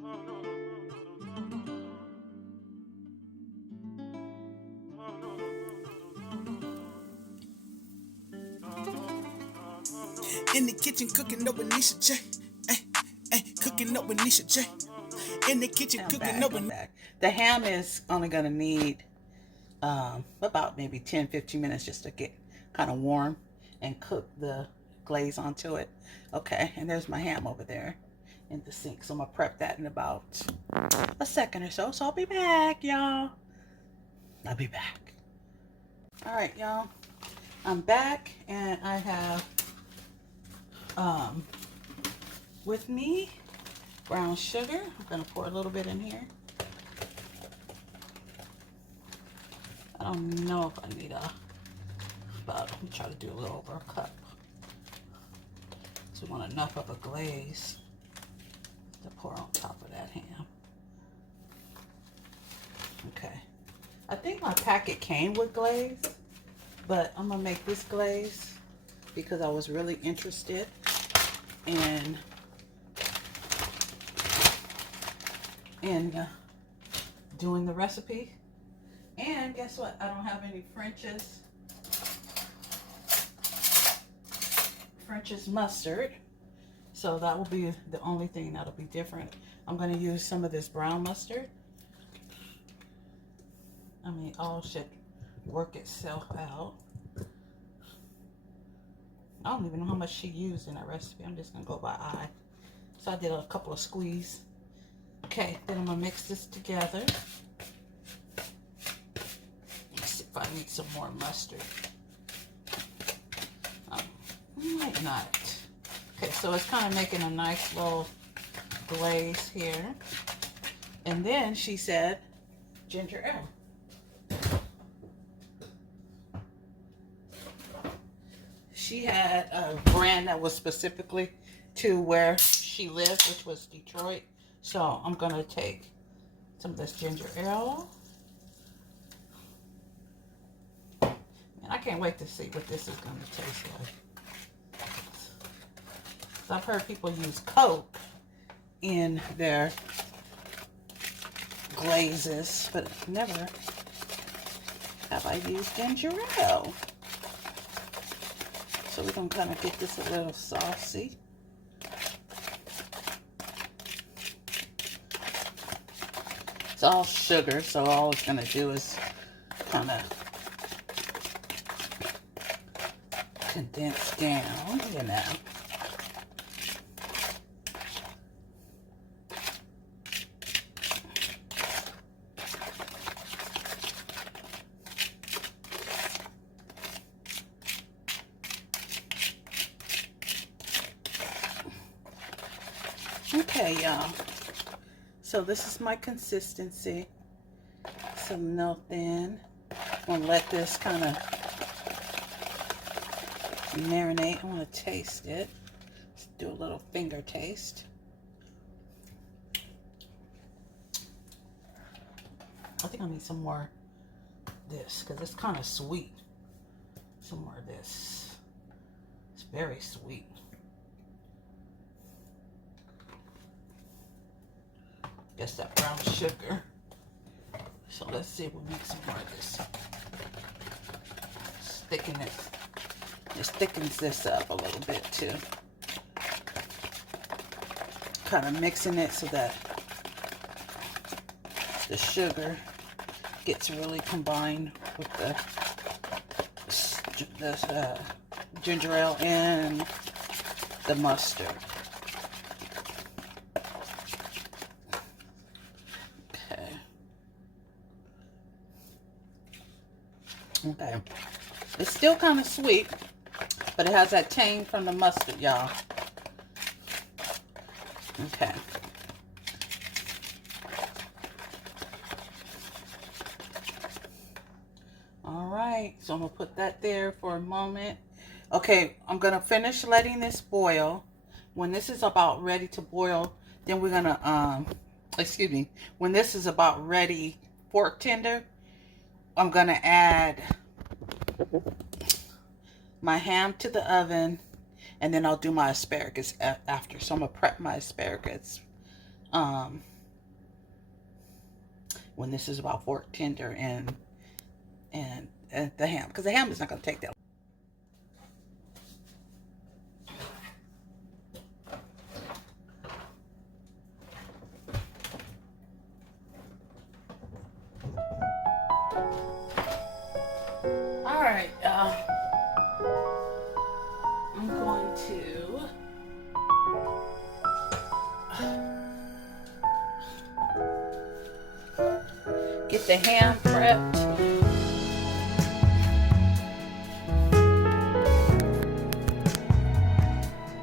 In the kitchen cooking up with Nisha J. Cooking up with Nisha J. In the kitchen cooking up with. Back. The ham is only gonna need about maybe 10-15 minutes just to get kind of warm and cook the glaze onto it. Okay, and there's my ham over there in the sink, so I'm gonna prep that in about a second or so. So I'll be back, y'all. I'll be back. All right, y'all, I'm back, and I have with me brown sugar. I'm gonna pour a little bit in here. I don't know if I need but I'm trying to do a little over a cup. So we want enough of a glaze to pour on top of that ham. Okay. I think my packet came with glaze, but I'm gonna make this glaze because I was really interested in doing the recipe. And guess what? I don't have any French's mustard. So that will be the only thing that'll be different. I'm going to use some of this brown mustard. I mean, all should work itself out. I don't even know how much she used in that recipe. I'm just going to go by eye. So I did a couple of squeeze. Okay, then I'm going to mix this together. I need some more mustard. Might not. Okay, so it's kind of making a nice little glaze here. And then she said ginger ale. She had a brand that was specifically to where she lived, which was Detroit. So I'm going to take some of this ginger ale. I can't wait to see what this is going to taste like. So I've heard people use Coke in their glazes, but never have I used ginger ale. So we're going to kind of get this a little saucy. It's all sugar, so all it's going to do is kind of condense down, you know. Okay, y'all. So this is my consistency. Some no thin. I'm gonna let this kind of marinate. I want to taste it. Let's do a little finger taste. I think I need some more of this because it's kind of sweet. Some more of this. It's very sweet. Guess that brown sugar. So let's see if we make some more of this. Thicken it. Just thickens this up a little bit too. Kind of mixing it so that the sugar gets really combined with the ginger ale and the mustard. Okay. Okay. It's still kind of sweet, but it has that tang from the mustard, y'all. Okay. All right, so I'm gonna put that there for a moment. Okay, I'm gonna finish letting this boil. When this is about ready to boil, then we're gonna, excuse me, when this is about ready fork tender, I'm gonna add my ham to the oven, and then I'll do my asparagus after. So I'm gonna prep my asparagus um, when this is about fork tender and the ham, because the ham is not going to take that. All right, I'm going to get the ham prepped.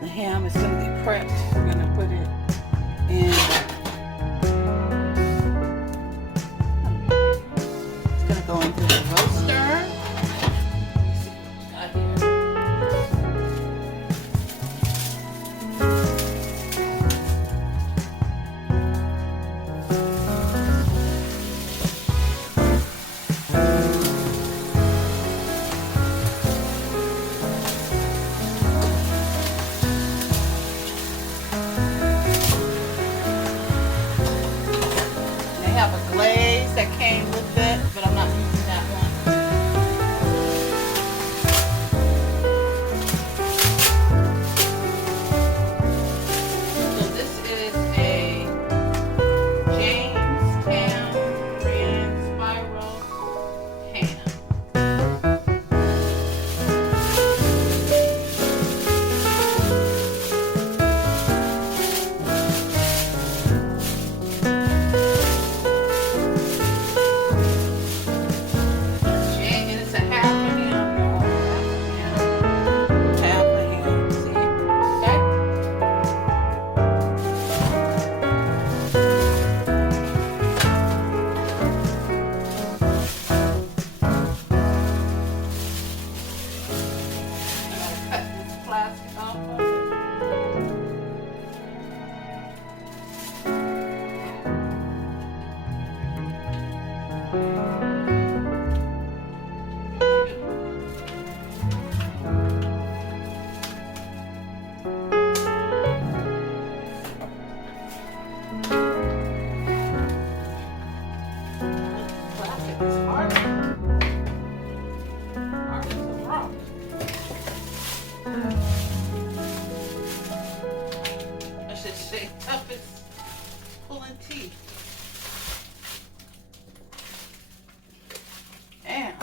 The ham is going to get prepped. We're going to put it in. It's going to go into the roaster. Have a glaze that came with it, but I'm not using that one. So this is a Jamestown brand spiral ham. I should say tough as pulling teeth. Damn.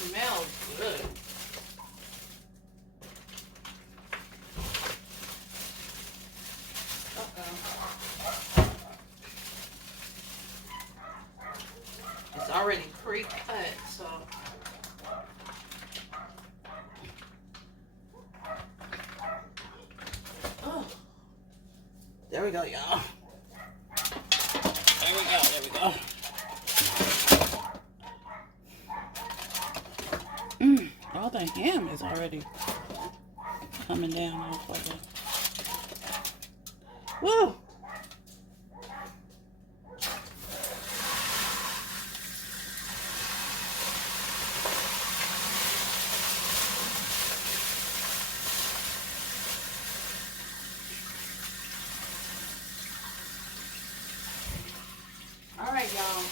Smells good. It's already pre-cut, so oh, there we go, y'all. There we go. There we go. All the ham is already coming down off of it. Woo! All right, y'all.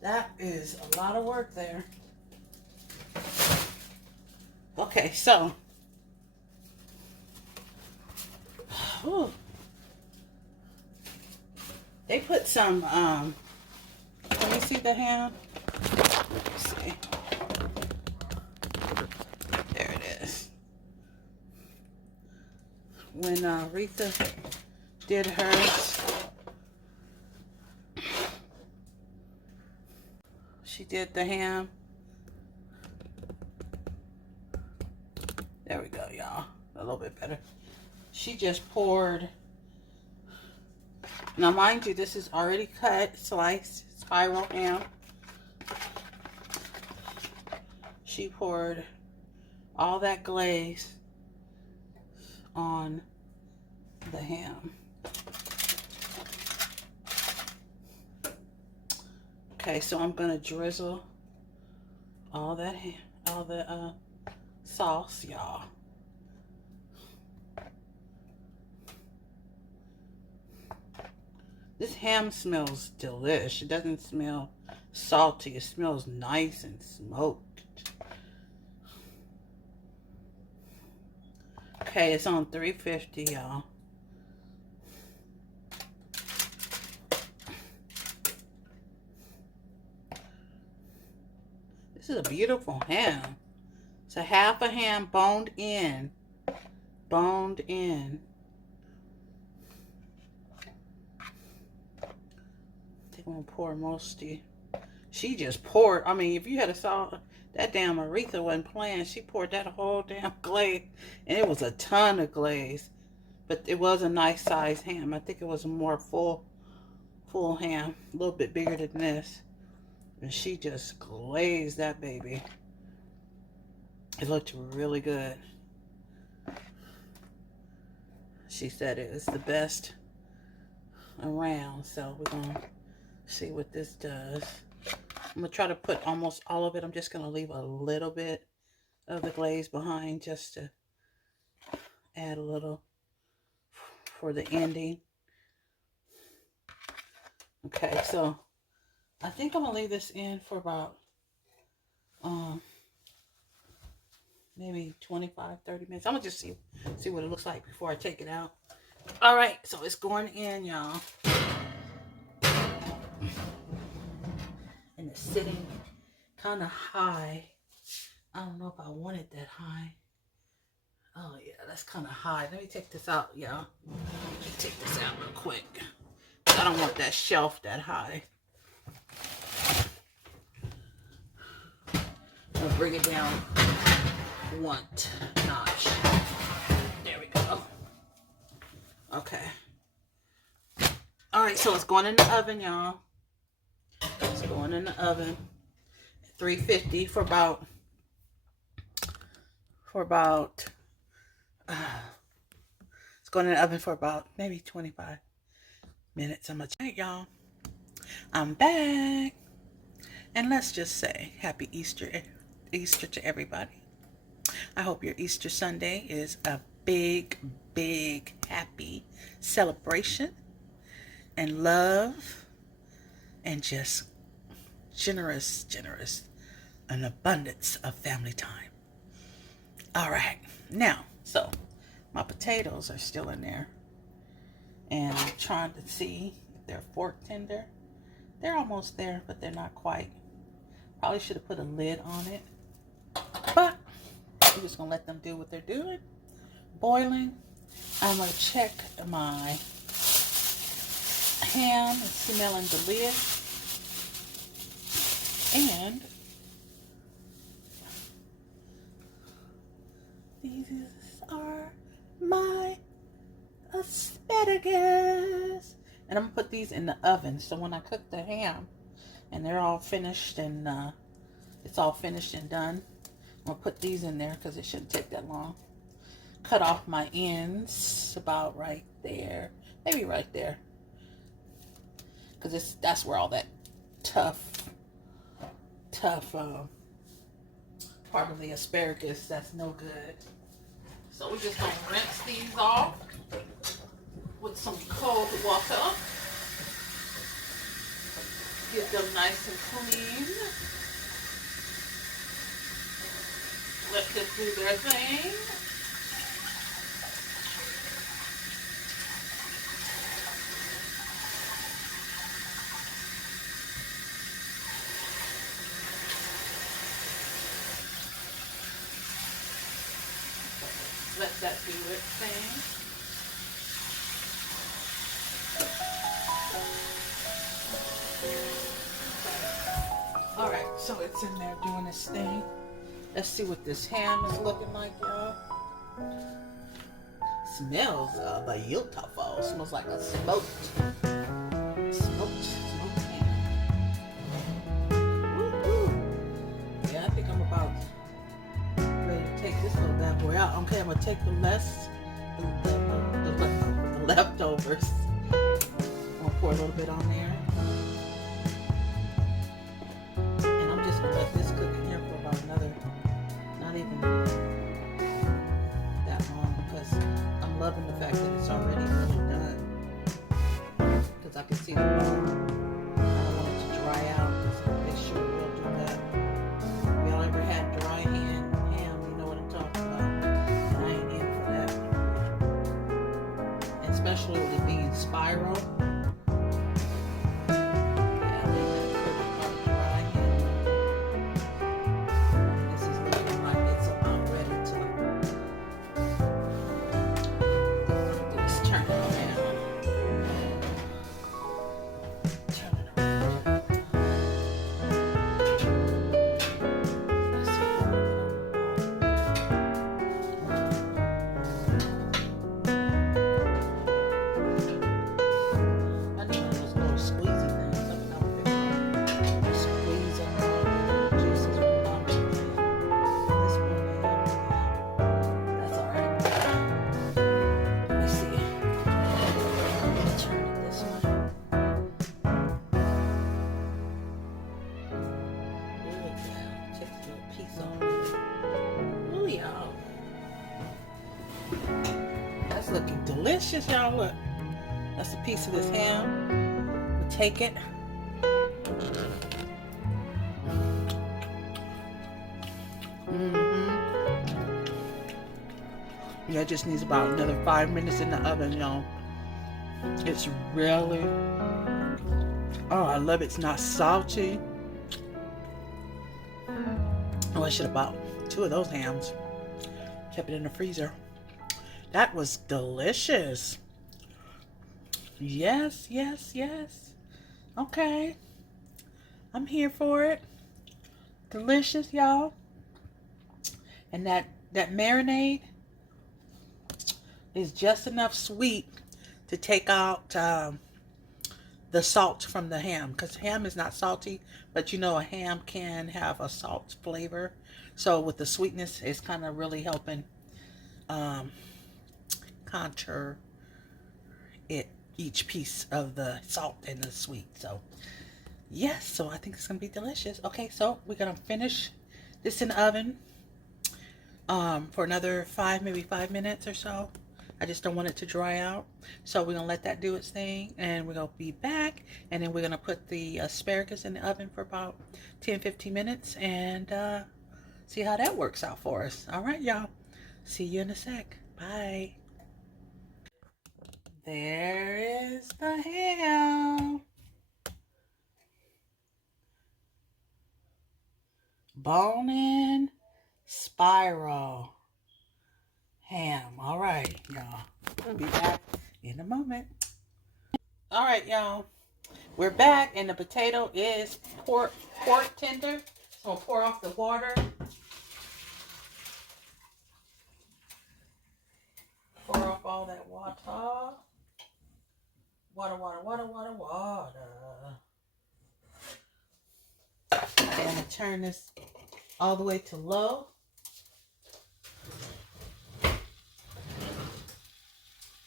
That is a lot of work there. Okay, so they put some let me see the ham. Let's see. There it is. When Retha did hers, she did the ham. There we go, y'all. A little bit better. She just poured Now, mind you, this is already cut, sliced, spiral ham. She poured all that glaze on the ham. Okay, so I'm gonna drizzle all that ham, all the sauce, y'all. This ham smells delish. It doesn't smell salty. It smells nice and smoked. Okay, it's on 350, y'all. This is a beautiful ham. It's a half a ham boned in. Boned in. I'm gonna pour mostly. She just poured. I mean, if you had saw that damn Aretha wasn't playing, she poured that whole damn glaze, and it was a ton of glaze. But it was a nice size ham. I think it was a more full ham, a little bit bigger than this. And she just glazed that baby. It looked really good. She said it was the best around, so we're gonna see what this does. I'm gonna try to put almost all of it. I'm just gonna leave a little bit of the glaze behind just to add a little for the ending. Okay, so I think I'm gonna leave this in for about maybe 25-30 minutes. I'm gonna just see what it looks like before I take it out. All right, so it's going in, y'all. And it's sitting kind of high. I don't know if I want it that high. Oh yeah, that's kind of high. Let me take this out, y'all. Let me take this out real quick. I don't want that shelf that high. I'll bring it down one notch. There we go. Okay. All right, so it's going in the oven, y'all. It's going in the oven at 350 for about it's going in the oven for about maybe 25 minutes. I'm gonna check, y'all. I'm back, and let's just say happy Easter to everybody. I hope your Easter Sunday is a big happy celebration and love and just generous an abundance of family time. All right, now, so my potatoes are still in there, and I'm trying to see if they're fork tender. They're almost there, but they're not quite. Probably should have put a lid on it, but I'm just gonna let them do what they're doing. Boiling. I'm gonna check my ham and smelling the lid. And these are my asparagus. And I'm gonna put these in the oven. So when I cook the ham and they're all finished and it's all finished and done, I'm gonna put these in there because it shouldn't take that long. Cut off my ends about right there, maybe right there, because that's where all that tough part of the asparagus that's no good. So we're just gonna rinse these off with some cold water. Get them nice and clean. Let them do their thing. Let that do its thing. All right, so it's in there doing its thing. Let's see what this ham is looking like, y'all. Smells beautiful. Smells like a smoked I'm gonna take the leftovers. I'll pour a little bit on there. And I'm just gonna let this cook in here for about another, not even that long, because I'm loving the fact that it's already really done. Because I can see the bone. I don't want it to dry out, because they sure will do that. If y'all ever had dry ham, you know what I'm talking about. And I ain't in for that. And especially with it being spiral. That's looking delicious, y'all. Look, that's a piece of this ham. We'll take it. Yeah, it just needs about another 5 minutes in the oven, y'all. It's really, oh, I love it. It's not salty. Oh, I should have bought 2 of those hams. Kept it in the freezer. That was delicious. Yes, yes, yes. Okay. I'm here for it. Delicious, y'all. And that marinade is just enough sweet to take out the salt from the ham, because ham is not salty, but you know a ham can have a salt flavor. So with the sweetness, it's kind of really helping contour it, each piece of the salt and the sweet. So yes, so I think it's gonna be delicious. Okay, so we're gonna finish this in the oven for another maybe 5 minutes or so. I just don't want it to dry out. So we're gonna let that do its thing, and we're gonna be back, and then we're gonna put the asparagus in the oven for about 10-15 minutes and see how that works out for us. All right, y'all. See you in a sec. Bye. There is the ham. Bone-in spiral ham. All right, y'all. We'll be back in a moment. All right, y'all. We're back, and the potato is pork tender. So I'll pour off the water. Pour off all that water. Water, water, water, water, water. Okay, I'm going to turn this all the way to low.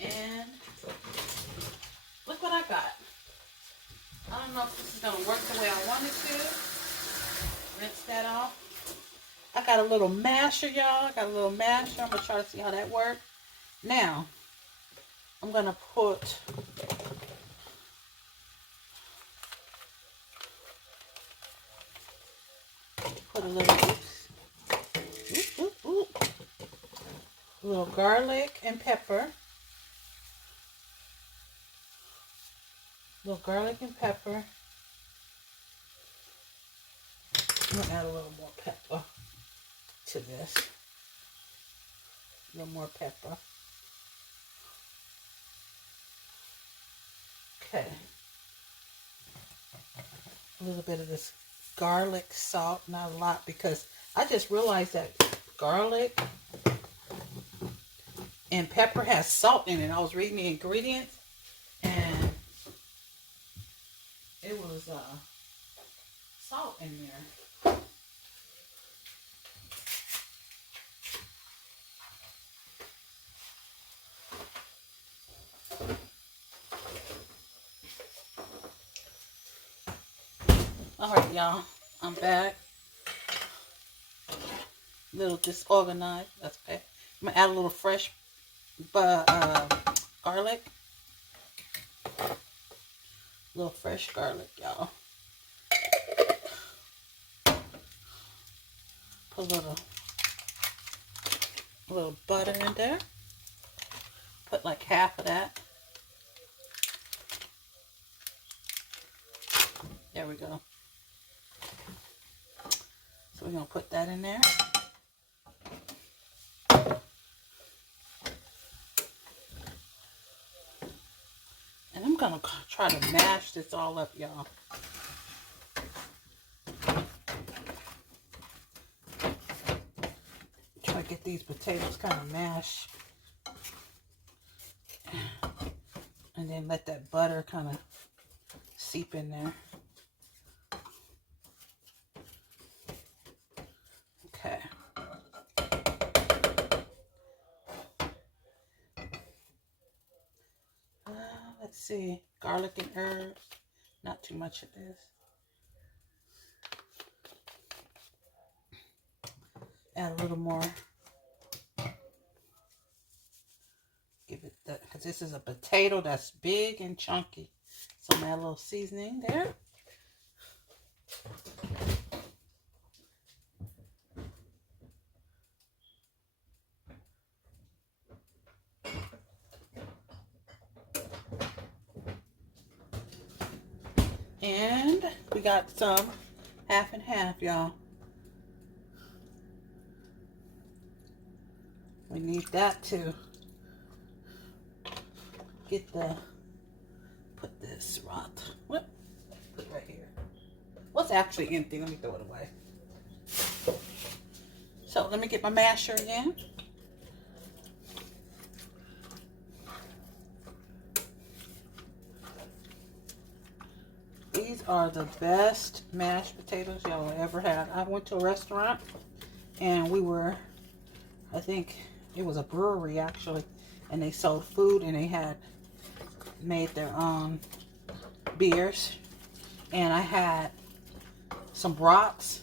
And look what I got. I don't know if this is going to work the way I want it to. Rinse that off. I got a little masher, y'all. I got a little masher. I'm going to try to see how that works. Now, I'm going to put a little garlic and pepper. Little garlic and pepper. I'm going to add a little more pepper to this. A little more pepper. Okay. A little bit of this garlic salt, not a lot, because I just realized that garlic and pepper has salt in it. I was reading the ingredients, and it was salt in there. All right, y'all, I'm back. A little disorganized. That's okay. I'm gonna add a little fresh garlic. A little fresh garlic, y'all. Put a little butter in there. Put like half of that. There we go. So we're gonna put that in there. And I'm gonna try to mash this all up, y'all. Try to get these potatoes kind of mashed. And then let that butter kind of seep in there. Okay. Let's see. Garlic and herbs. Not too much of this. Add a little more. Give it that, because this is a potato that's big and chunky. So I'm gonna add a little seasoning there. And we got some half and half, y'all. We need that to get the, put this right, what? Put it right here. What's actually empty? Let me throw it away. So let me get my masher again. These are the best mashed potatoes y'all ever had. I went to a restaurant and we were, I think it was a brewery actually, and they sold food and they had made their own beers. And I had some brats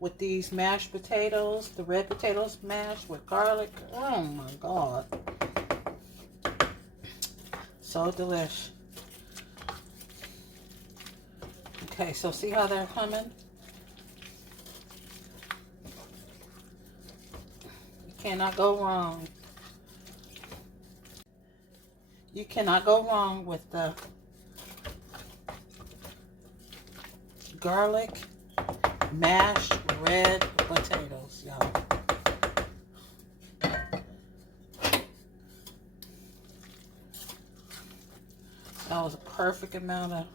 with these mashed potatoes, the red potatoes mashed with garlic. Oh my God. So delish. Okay, so see how they're coming? You cannot go wrong. You cannot go wrong with the garlic mashed red potatoes, y'all. That was a perfect amount of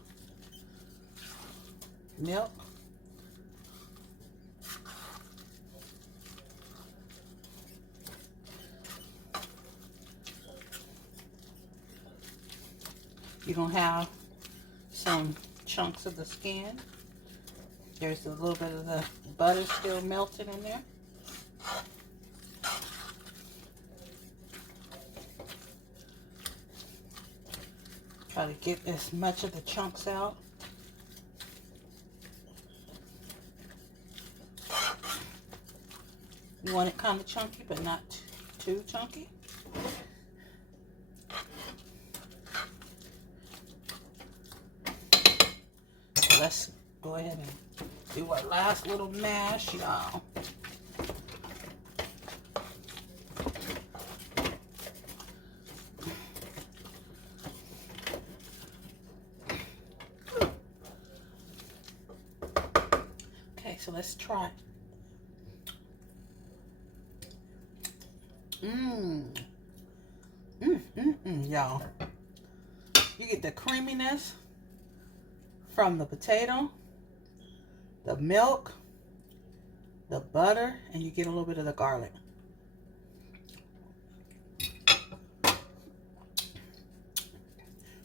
milk. You're gonna have some chunks of the skin. There's a little bit of the butter still melted in there. Try to get as much of the chunks out. You want it kind of chunky, but not too chunky. So let's go ahead and do our last little mash, y'all. Okay, so let's try. Y'all. You get the creaminess from the potato, the milk, the butter, and you get a little bit of the garlic.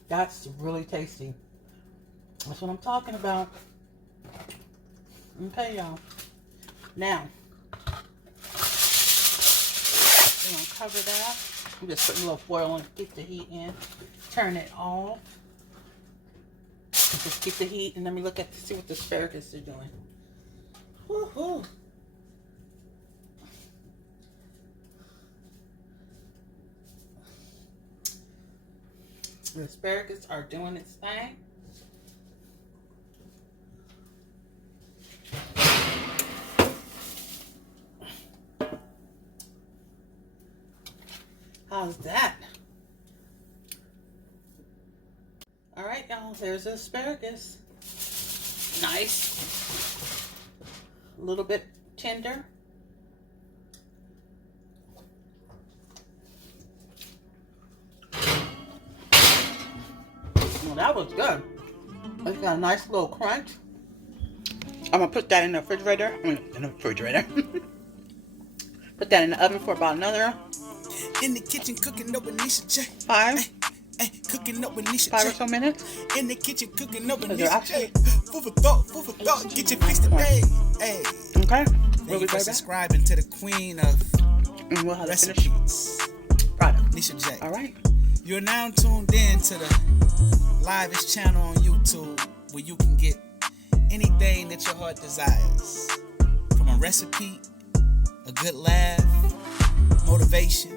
That's really tasty. That's what I'm talking about. Okay, y'all. Now, we're going to cover that. I'm just putting a little foil on to keep the heat in. Turn it off. Just keep the heat and let me look at see what the asparagus are doing. Woo-hoo. The asparagus are doing its thing. How's that? All right, y'all, there's the asparagus. Nice. A little bit tender. Well, that was good. It's got a nice little crunch. I'm gonna put that in the refrigerator. Put that in the oven for about another In the kitchen cooking up with Nisha J. 5 Cooking up with Nisha or J. so minutes. In the kitchen cooking up with Is there Nisha J. actually- Food for thought, get your fix today. Hey. Okay. Thank We'll you be for right back. subscribing to the queen of And we'll have to finish recipes, product. Nisha J. All right. You're now tuned in to the livest channel on YouTube where you can get anything that your heart desires. From a recipe, a good laugh, motivation,